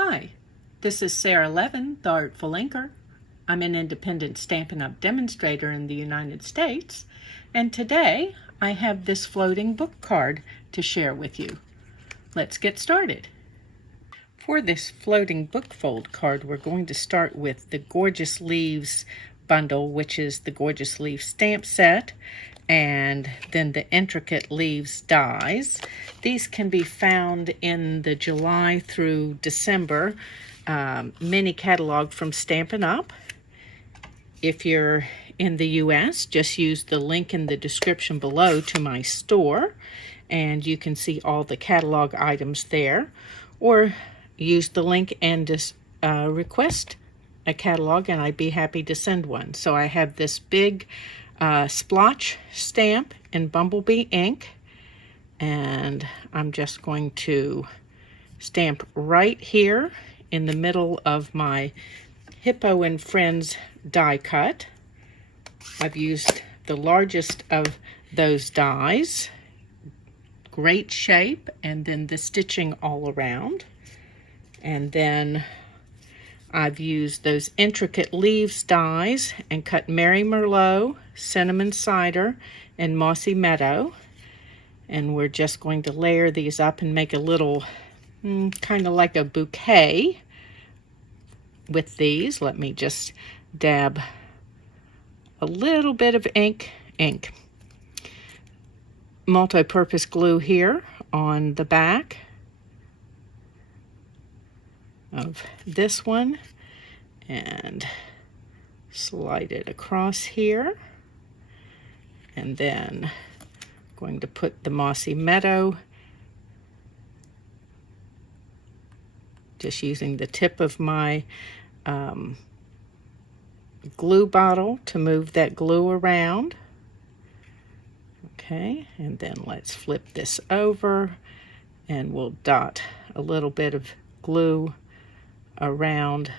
Hi, this is Sara Levin, the Artful Inker. I'm an independent Stampin' Up! Demonstrator in the United States, and today I have this floating book card to share with you. Let's get started. For this floating book fold card, we're going to start with the Gorgeous Leaves bundle, which is the Gorgeous Leaves stamp set, and then the Intricate Leaves dies. These can be found in the July through December mini catalog from Stampin' Up. If you're in the US, just use the link in the description below to my store, and you can see all the catalog items there, or use the link and just request a catalog, and I'd be happy to send one. So I have this big splotch stamp in Bumblebee ink, and I'm just going to stamp right here in the middle of my Hippo and Friends die cut. I've used the largest of those dies, great shape, and then the stitching all around. And then I've used those Intricate Leaves dies and cut Merry Merlot, Cinnamon Cider, and Mossy Meadow. And we're just going to layer these up and make a little, kind of like a bouquet with these. Let me just dab a little bit of ink, multi-purpose glue here on the back of this one, and slide it across here, and then going to put the Mossy Meadow, just using the tip of my glue bottle to move that glue around. Okay, and then let's flip this over, and we'll dot a little bit of glue around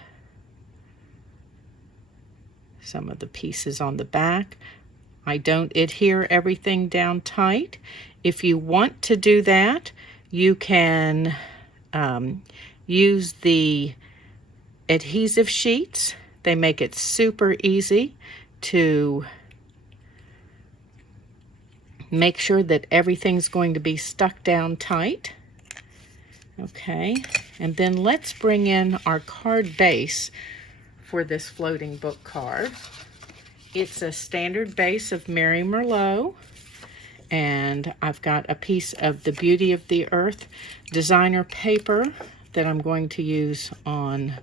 some of the pieces on the back. I don't adhere everything down tight. If you want to do that, you can use the adhesive sheets. They make it super easy to make sure that everything's going to be stuck down tight. Okay, and then let's bring in our card base for this floating book card. It's a standard base of Merry Merlot, and I've got a piece of the Beauty of the Earth designer paper that I'm going to use on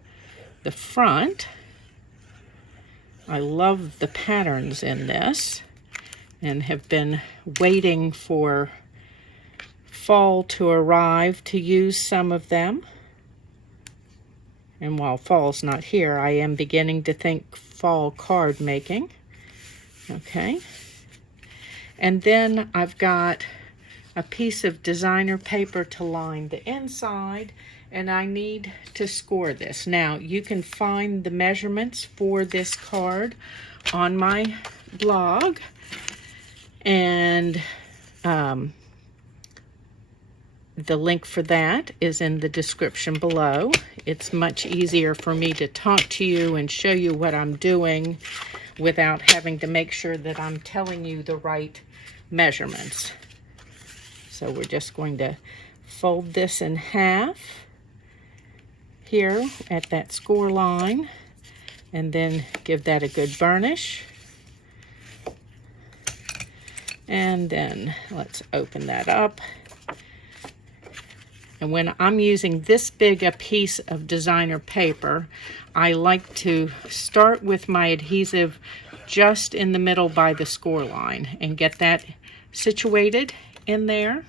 the front. I love the patterns in this and have been waiting for fall to arrive to use some of them. And while fall's not here, I am beginning to think fall card making. Okay. And then I've got a piece of designer paper to line the inside, and I need to score this. Now, you can find the measurements for this card on my blog, and the link for that is in the description below. It's much easier for me to talk to you and show you what I'm doing without having to make sure that I'm telling you the right measurements. So we're just going to fold this in half here at that score line, and then give that a good burnish. And then let's open that up. And when I'm using this big a piece of designer paper, I like to start with my adhesive just in the middle by the score line and get that situated in there.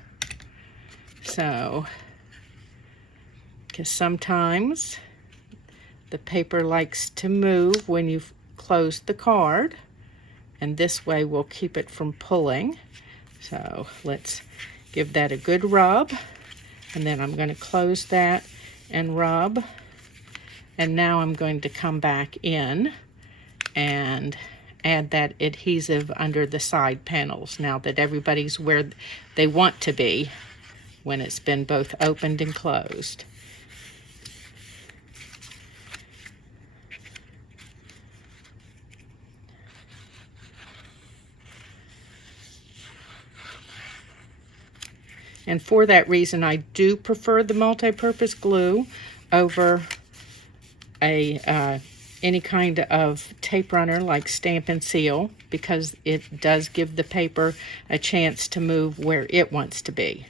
So, because sometimes the paper likes to move when you've closed the card, and this way we'll keep it from pulling. So let's give that a good rub. And then I'm going to close that and rub. And now I'm going to come back in and add that adhesive under the side panels now that everybody's where they want to be when it's been both opened and closed. And for that reason, I do prefer the multi-purpose glue over any kind of tape runner like Stampin' Seal, because it does give the paper a chance to move where it wants to be.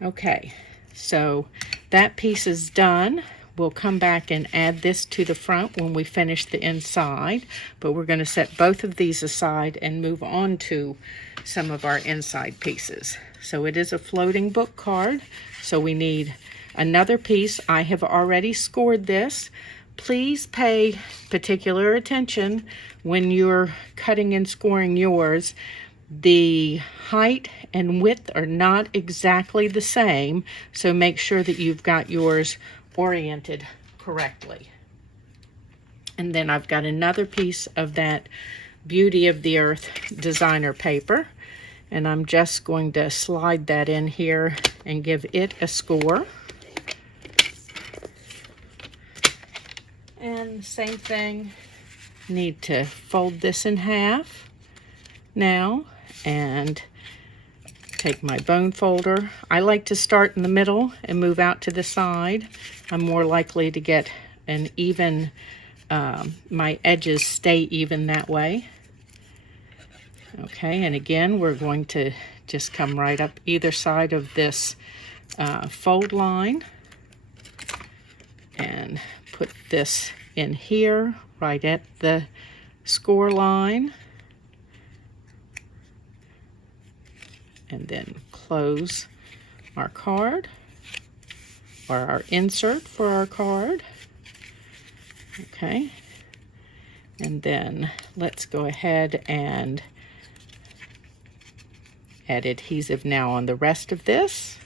Okay, so that piece is done. We'll come back and add this to the front when we finish the inside, but we're going to set both of these aside and move on to some of our inside pieces. So it is a floating book card, so we need another piece. I have already scored this. Please pay particular attention when you're cutting and scoring yours. The height and width are not exactly the same, so make sure that you've got yours oriented correctly. And then I've got another piece of that Beauty of the Earth designer paper, and I'm just going to slide that in here and give it a score. And same thing, need to fold this in half now and take my bone folder. I like to start in the middle and move out to the side. I'm more likely to get an even, my edges stay even that way. Okay, and again, we're going to just come right up either side of this fold line and put this in here right at the score line, and then close our card or our insert for our card. Okay, and then let's go ahead and add adhesive now on the rest of this.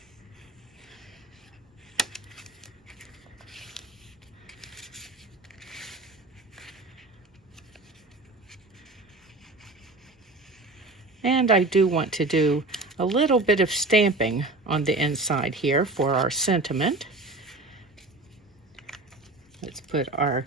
And I do want to do a little bit of stamping on the inside here for our sentiment. Let's put our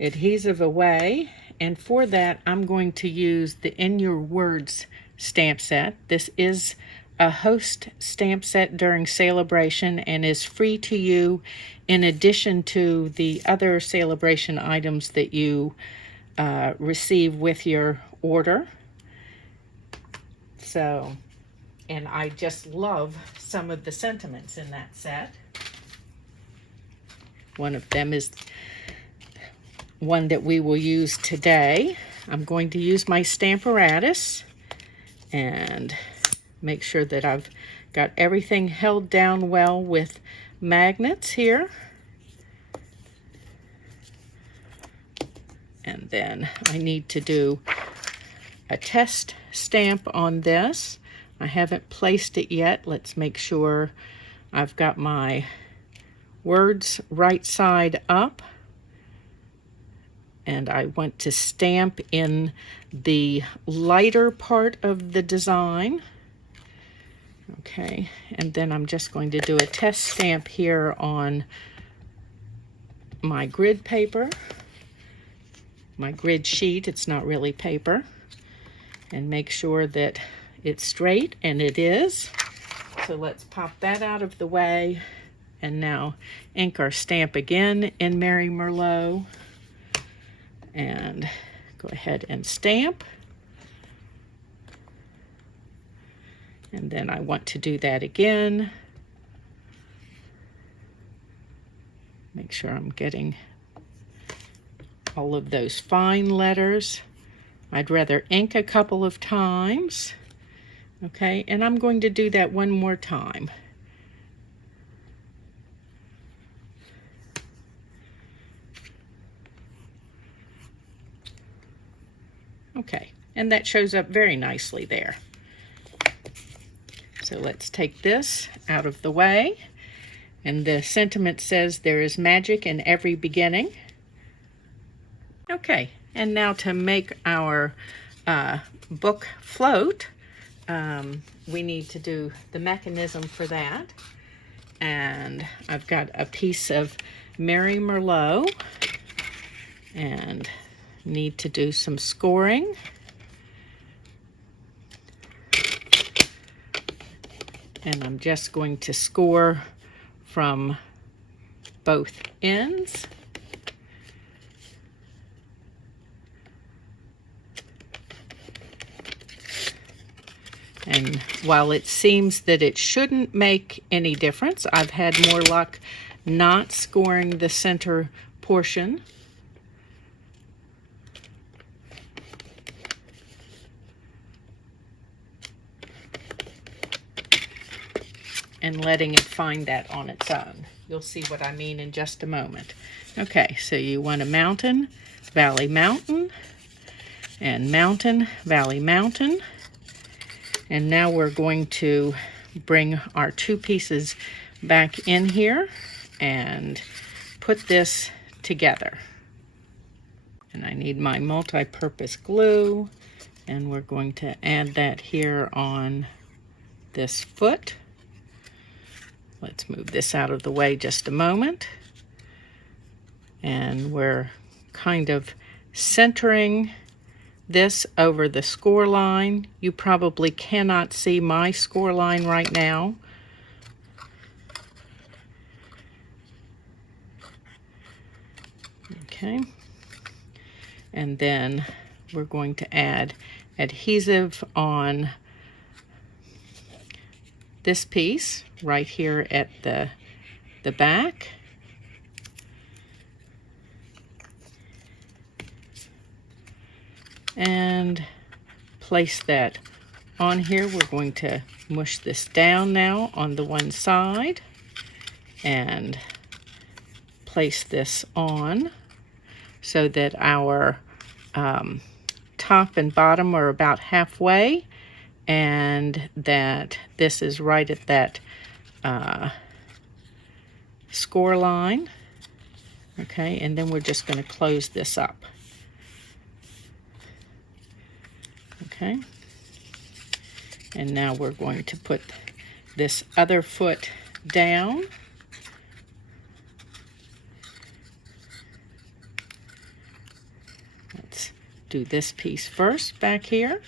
adhesive away, and for that I'm going to use the In Your Words stamp set. This is a host stamp set during celebration and is free to you in addition to the other celebration items that you receive with your order. So, and I just love some of the sentiments in that set. One of them is one that we will use today. I'm going to use my Stamparatus and make sure that I've got everything held down well with magnets here. And then I need to do a test stamp on this. I haven't placed it yet. Let's make sure I've got my words right side up, and I want to stamp in the lighter part of the design. Okay, and then I'm just going to do a test stamp here on my grid paper, my grid sheet. It's not really paper. And make sure that it's straight, and it is. So let's pop that out of the way, and now ink our stamp again in Merry Merlot, and go ahead and stamp. And then I want to do that again. Make sure I'm getting all of those fine letters. I'd rather ink a couple of times. Okay, and I'm going to do that one more time. Okay, and that shows up very nicely there. So let's take this out of the way. And the sentiment says, "There is magic in every beginning." Okay, and now to make our book float, we need to do the mechanism for that. And I've got a piece of Merry Merlot and need to do some scoring. And I'm just going to score from both ends. And while it seems that it shouldn't make any difference, I've had more luck not scoring the center portion. And letting it find that on its own. You'll see what I mean in just a moment. Okay, so you want a mountain, valley, mountain, and mountain, valley, mountain. And now we're going to bring our two pieces back in here and put this together. And I need my multi-purpose glue, and we're going to add that here on this foot. Let's move this out of the way just a moment. And we're kind of centering this over the score line. You probably cannot see my score line right now. Okay. And then we're going to add adhesive on this piece right here at the back. And place that on here. We're going to mush this down now on the one side and place this on so that our top and bottom are about halfway, and that this is right at that score line. Okay, and then we're just going to close this up. Okay, and now we're going to put this other foot down. Let's do this piece first back here.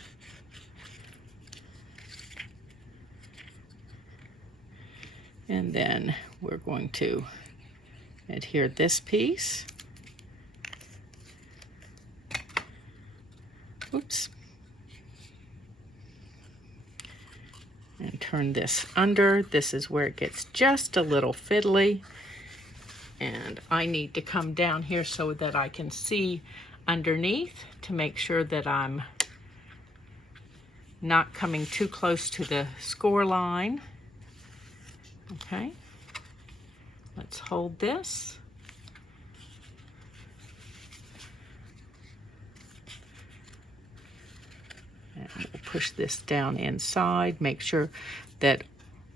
And then we're going to adhere this piece. Oops. And turn this under. This is where it gets just a little fiddly. And I need to come down here so that I can see underneath to make sure that I'm not coming too close to the score line. Okay, let's hold this. And we'll push this down inside. Make sure that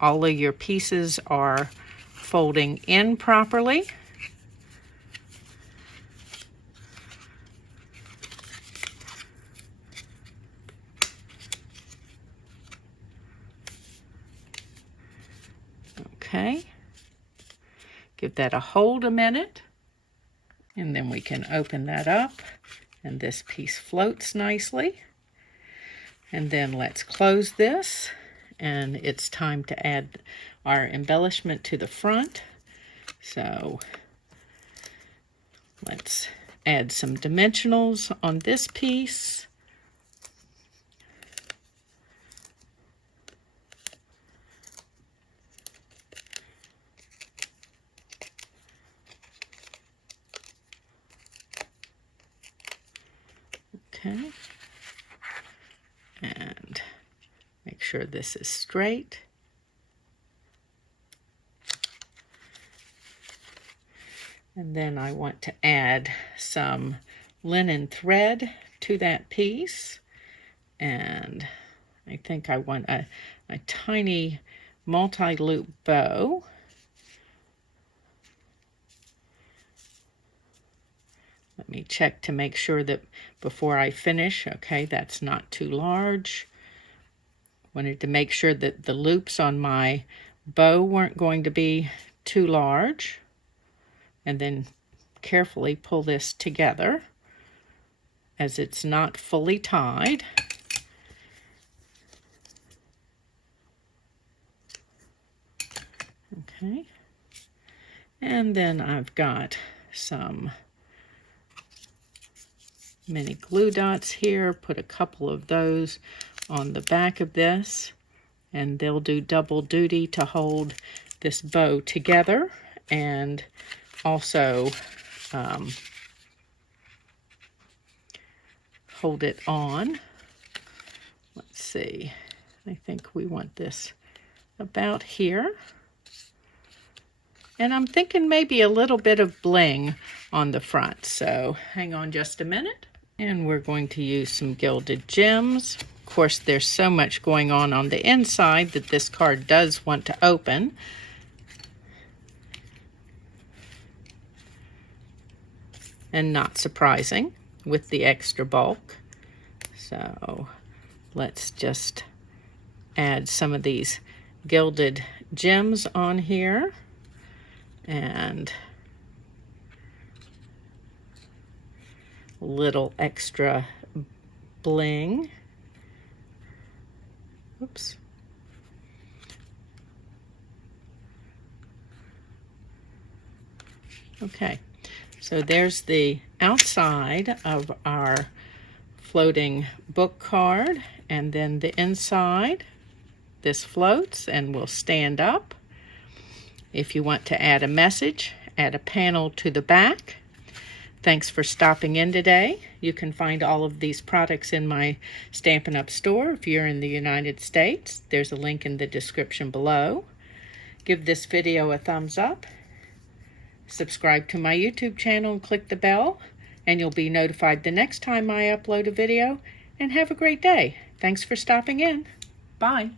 all of your pieces are folding in properly. Okay, give that a hold a minute, and then we can open that up, and this piece floats nicely. And then let's close this, and it's time to add our embellishment to the front. So let's add some dimensionals on this piece. Okay, and make sure this is straight. And then I want to add some linen thread to that piece. And I think I want a tiny multi-loop bow. Let me check to make sure that before I finish, okay, that's not too large. Wanted to make sure that the loops on my bow weren't going to be too large. And then carefully pull this together as it's not fully tied. Okay. And then I've got some mini glue dots here. Put a couple of those on the back of this, and they'll do double duty to hold this bow together and also hold it on. Let's see, I think we want this about here. And I'm thinking maybe a little bit of bling on the front, so hang on just a minute. And we're going to use some gilded gems. Of course, there's so much going on the inside that this card does want to open. And not surprising with the extra bulk. So let's just add some of these gilded gems on here. And little extra bling. Oops. Okay, so there's the outside of our floating book card, and then the inside. This floats and will stand up. If you want to add a message, add a panel to the back. Thanks for stopping in today. You can find all of these products in my Stampin' Up! Store if you're in the United States. There's a link in the description below. Give this video a thumbs up. Subscribe to my YouTube channel and click the bell, and you'll be notified the next time I upload a video. And have a great day. Thanks for stopping in. Bye.